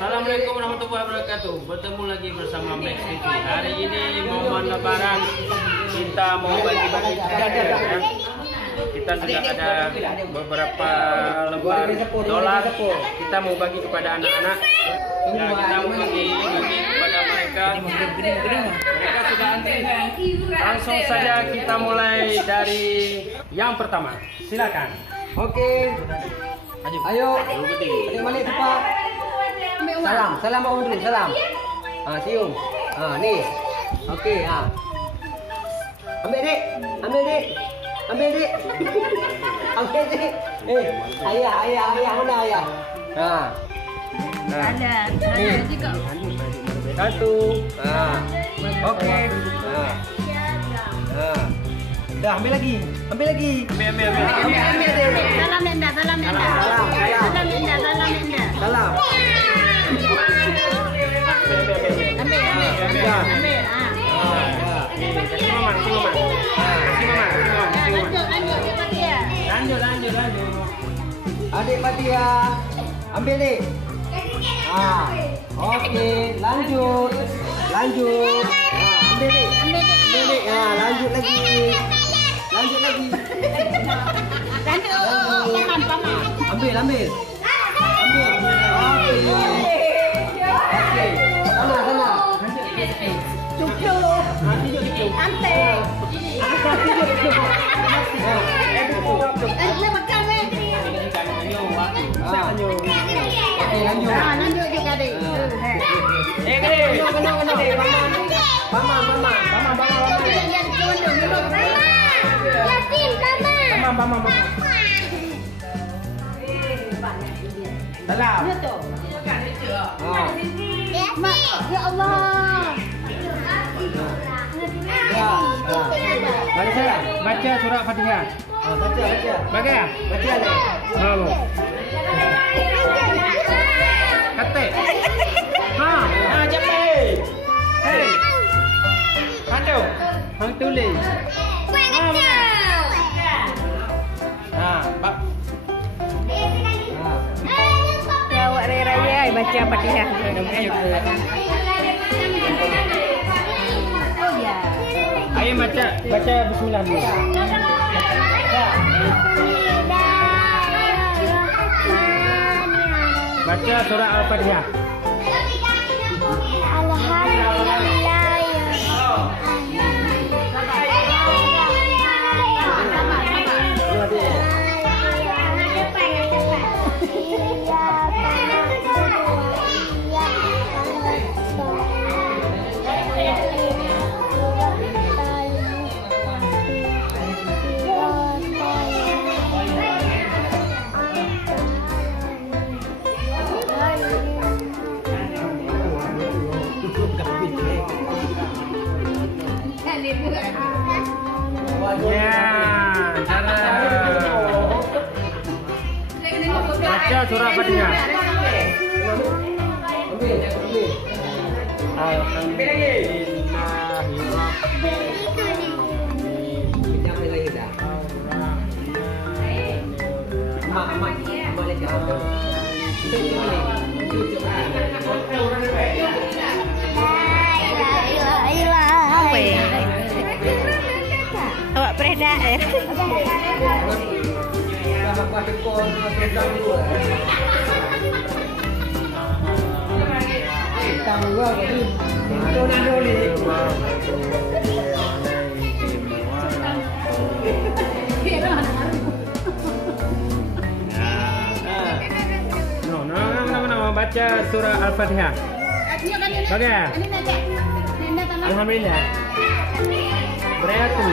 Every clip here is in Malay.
Assalamualaikum warahmatullahi wabarakatuh. Bertemu lagi bersama Max TV. Hari ini momen Lebaran, kita mau bagi-bagi ya. Kita sudah ada beberapa lembar dolar. Kita mau bagi kepada anak-anak. Ya, kita mau bagi kepada mereka. Mereka sudah antri. Langsung saja kita mulai dari yang pertama. Silakan. Oke. Ayo. Balik cepat. Salam, salam Pak Undri, salam. Cium. Nih. Oke, Ambil Dik. Ambil Dik. Ambil Dik. Ambil Dik. Ayah mana ayah? Ada juga. Satu. Oke. Dah, ambil lagi. Ambil lagi. Ambil. Salam Linda. Salam. Lanjut. Adik Fatia. Ambil Dik. Oke, lanjut. Ambil Dik. Lanjut lagi. Ambil. Oke. Sana. Cukup. Ante. Lanjut juga deh. Mama. Salam. Ya Allah. Baca salam. Baca surah Fatihah. Baca. Baca ya? Baca deh. Mau. Kate. Cepat. Hei. Aduh. Hang tulis. Pak. Ya awak raya baca Fatihah. Ayo baca bismillah dulu. Baca surah Al-Fatihah. Baca surah Fatihah. Awak preda No, baca surah Al-Fatihah. Baca. Alhamdulillah. Beratu.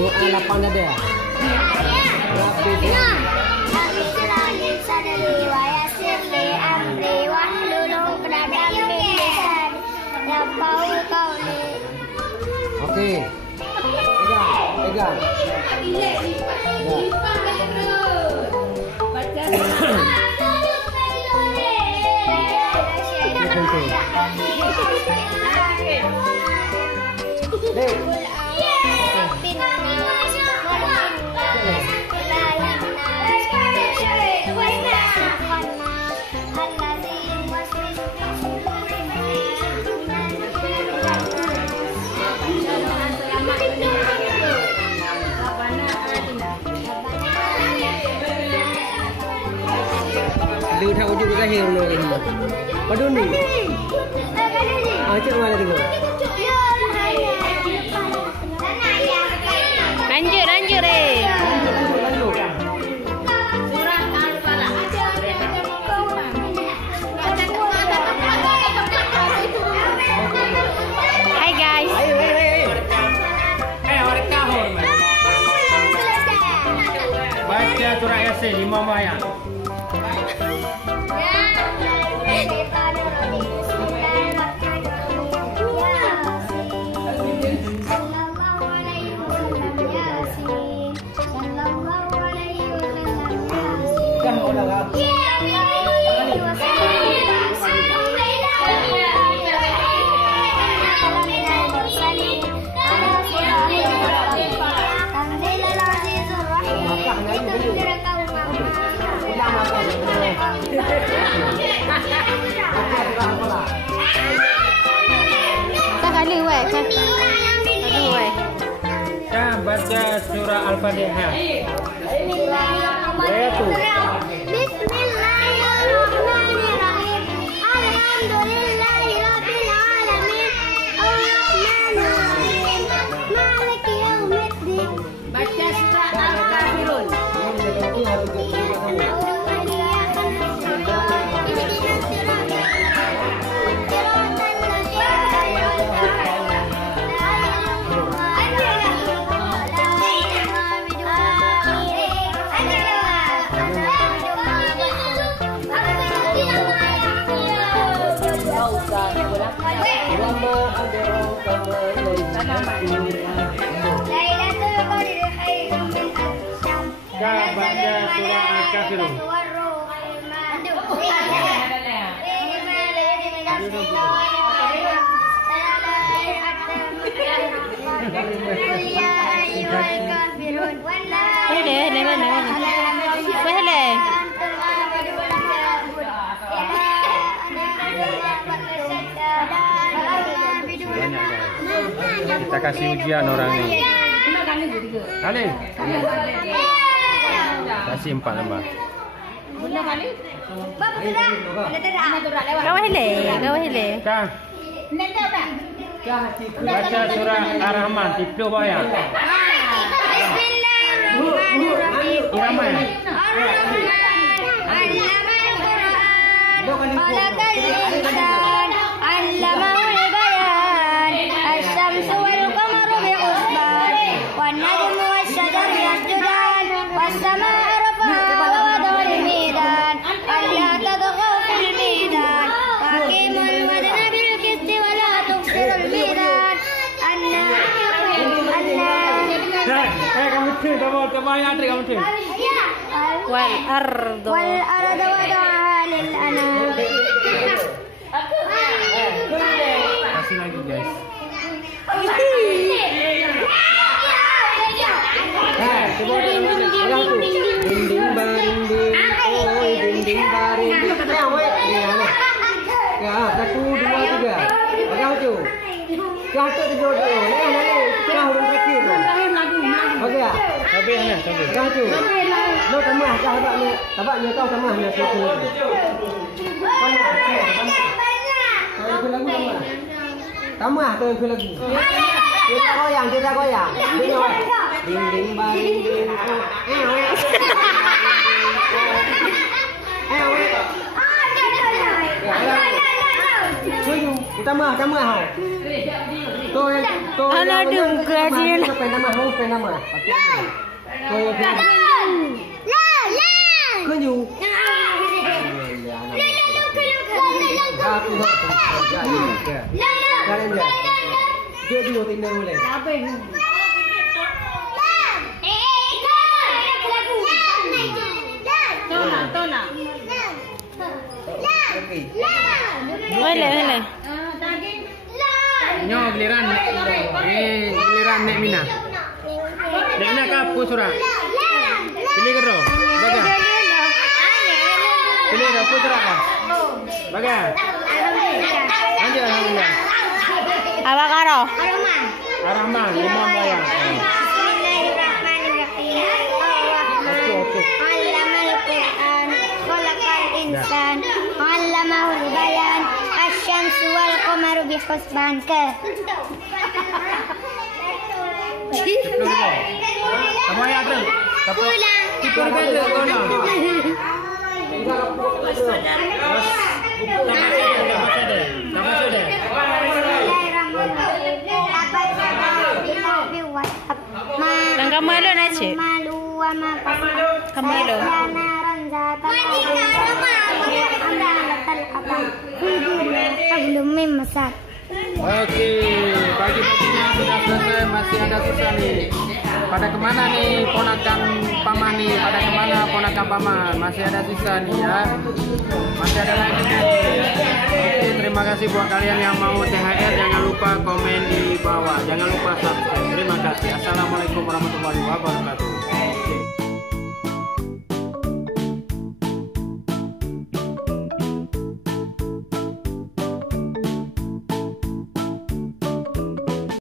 Doa lapang dada. Rabbi Okey. Pegang. Dia tahu juga kahir lo ini. Padun ni. Cik mana tengok? Lanjut eh. Surat Al-Falaq. Hai guys. Orang kahor. Baca surah Yasin 5 ayat. Kita baca surah Al-Fatihah. Bismillahirrahmanirrahim. Alhamdulillahirabbil alamin. Arrahmanirrahim. Maliki yaumiddin. Baca surah Al-Kafirun. Kita baca surah Al-Kafirun. Kita kasih ujian orang ni. Kali. Kasih 4 lembar. Kau hele. Kita baca surah Ar-Rahman 30 ayat. Bismillahirrahmanirrahim. Irama ya? Khalaqal insan 'allamahul bayan. Asy-syamsu wal qamaru bi-husban. Wan najmu wasyjaru yasjudan. Was-samaa'a rafa'aha wa wada'al mizan. Alla tadghaw fil mizan. Waqimul wazna bil qisti wa la tukhsirul mizan. Kamu tu, kamu ayat ni kamu tu. Wal ardu. Wal arda wada'aha lil anam. Kasih lagi guys. Dinding barinding, oi dinding barinding. Ya, 1, 2, 3. Pegang tu. Jatuh tu jodoh. Kau huruf terakhir. Okey ah. Habis ni, habis. Pegang tu. Lo tambah sahabatnya. Sahabatnya kau tambahnya tu. Tambah tu lagu. Kita goyang. Dinding barinding. Tambah hau. Tu. Alah dum kerajin. Tambah hau, tambah. Kunyu. Jo dulu tinggal boleh. Tona. Okey. Boleh. Nyo giliran. Giliran Nek Mina. Nek Mina ka apa surah? Pilih ke roh. Baga. Pilih apa surah ka? Baga. Lanjut alhamdulillah. Apa karo? Ar-Rahman, Imam Bayang. Okey. Allamal Quran, khalaqal insan, allamahul bayan, asy-syamsu wal qamaru bi husban. Kamu ayat tu? Pulang. Kita belajar kau nak. Kamu sudah. Dan kamu elo na cik? Kamu elo? Okey, pagi-paginya sudah selesai, masih ada sisa nih. Pada kemana nih ponakan paman nih? Pada kemana ponakan paman? Masih ada sisa nih ya. Masih ada lagi nih. Oke, terima kasih buat kalian yang mau THR. Jangan lupa komen di bawah. Jangan lupa subscribe. Terima kasih. Assalamualaikum warahmatullahi wabarakatuh.